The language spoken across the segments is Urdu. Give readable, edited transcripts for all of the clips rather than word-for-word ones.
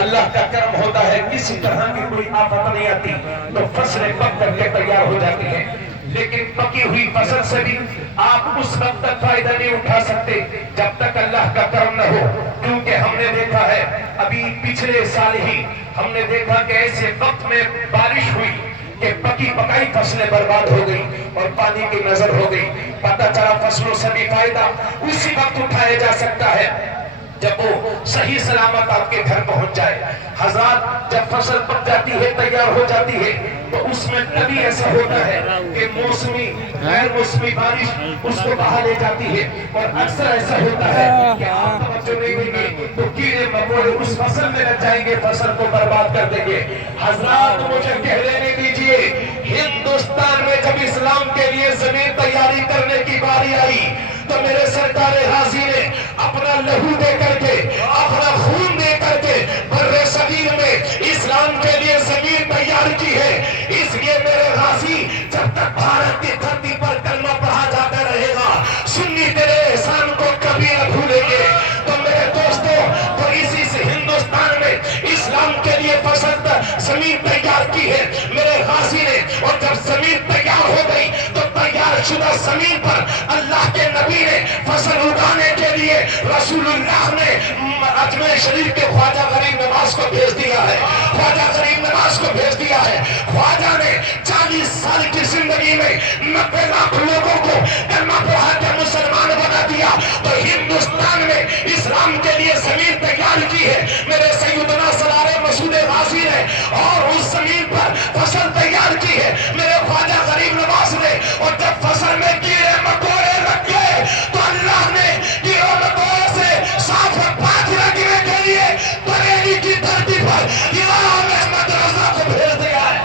اللہ کا کرم ہوتا ہے کسی طرح کی کوئی آفت نہیں آتی تو فصلیں پک کر کے تیار ہو جاتی ہیں، لیکن پکی ہوئی فصل سے بھی آپ اس وقت تک فائدہ نہیں اٹھا سکتے جب تک اللہ کا کرم نہ ہو، کیونکہ ہم نے دیکھا ہے ابھی پچھلے سال ہی ہم نے دیکھا کہ ایسے وقت میں بارش ہوئی کہ پکی پکائی فصلیں برباد ہو گئی اور پانی کی نظر ہو گئی۔ پتہ چلا فصلوں سے بھی فائدہ اسی وقت اٹھایا جا سکتا ہے جب وہ صحیح سلامت آپ کے گھر پہنچ جائے۔ حضرات جب فصل پک جاتی ہے تیار ہو جاتی ہے تو اس میں کبھی ایسا ہوتا ہے کہ موسمی غیر موسمی بارش اس کو بہا لے جاتی ہے، اور اکثر ایسا ہوتا ہے کہ آپ توجہ نہیں دیں گے تو کیڑے مکوڑے اس فصل میں لگ جائیں گے، فصل کو برباد کر دیں گے۔ حضرات مجھے کہہ لینے دیجئے، ہندوستان میں جب اسلام کے لیے زمین تیاری کرنے کی باری آئی تو میرے سرکار غازی نے اپنا لہو دے کر کے، اپنا خون دے کر کے برِ صغیر میں اسلام کے لیے زمین تیار کی ہے۔ اس لیے میرے غازی جب تک بھارت کی دھرتی پر کلمہ پڑھا جاتا رہے گا، سنی تیرے احسان کو کبھی نہ بھولیں گے۔ تو میرے دوستو، تو اسی سے ہندوستان میں اسلام کے لیے فصل زمین تیار کی ہے میرے غازی نے، اور جب زمین تیار ہو گئی تو تیار شدہ زمین پر اللہ کے نبی نے فصل اگانے کے لیے رسول اللہ نے اجمیر شریف کے خواجہ غریب نواز کو بھیج دیا ہے، خواجہ غریب نواز کو بھیج دیا ہے۔ خواجہ نے 40 سال کی زندگی میں 90 لاکھ لوگوں کو کلمہ پڑھا کے مسلمان بنا دیا، تو ہندوستان میں اسلام کے لیے زمین تیار کی ہے میرے سیدنا سالار مسعود غازی نے، اور اس زمین پر فصل تیار کی ہے میرے خواجہ غریب نواز نے، اور جب فصل میں کیڑے مکوڑے لگ گئے تو اللہ نے کیڑوں مکوڑوں سے صاف اور پاک رکھنے کے لیے بریلی کی دھرتی پر امام احمد رضا کو بھیج دیا ہے۔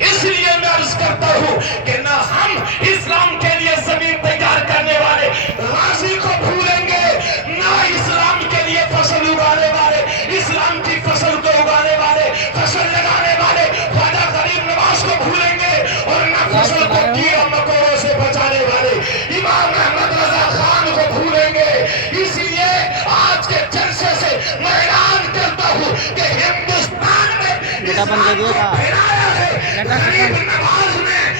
اس لیے میں عرض کرتا ہوں کہ نہ ہم اسلام کے لیے زمین تیار کرنے والے غازی کو بھولیں گے، نہ اسلام کے لیے فصل اگانے والے، اسلام کی فصل کو اگانے والے، فصل لگانے والے خواجہ غریب نواز کو بھولیں گے، اور نہ فصل کو کیڑوں مکوڑوں سے بچانے والے امام احمد رضا خان کو بھولیں گے۔ اسی لیے آج کے جلسے سے میں اعلان کرتا ہوں کہ ہندوستان میں اسلام کو پھیلایا ہے غریب نواز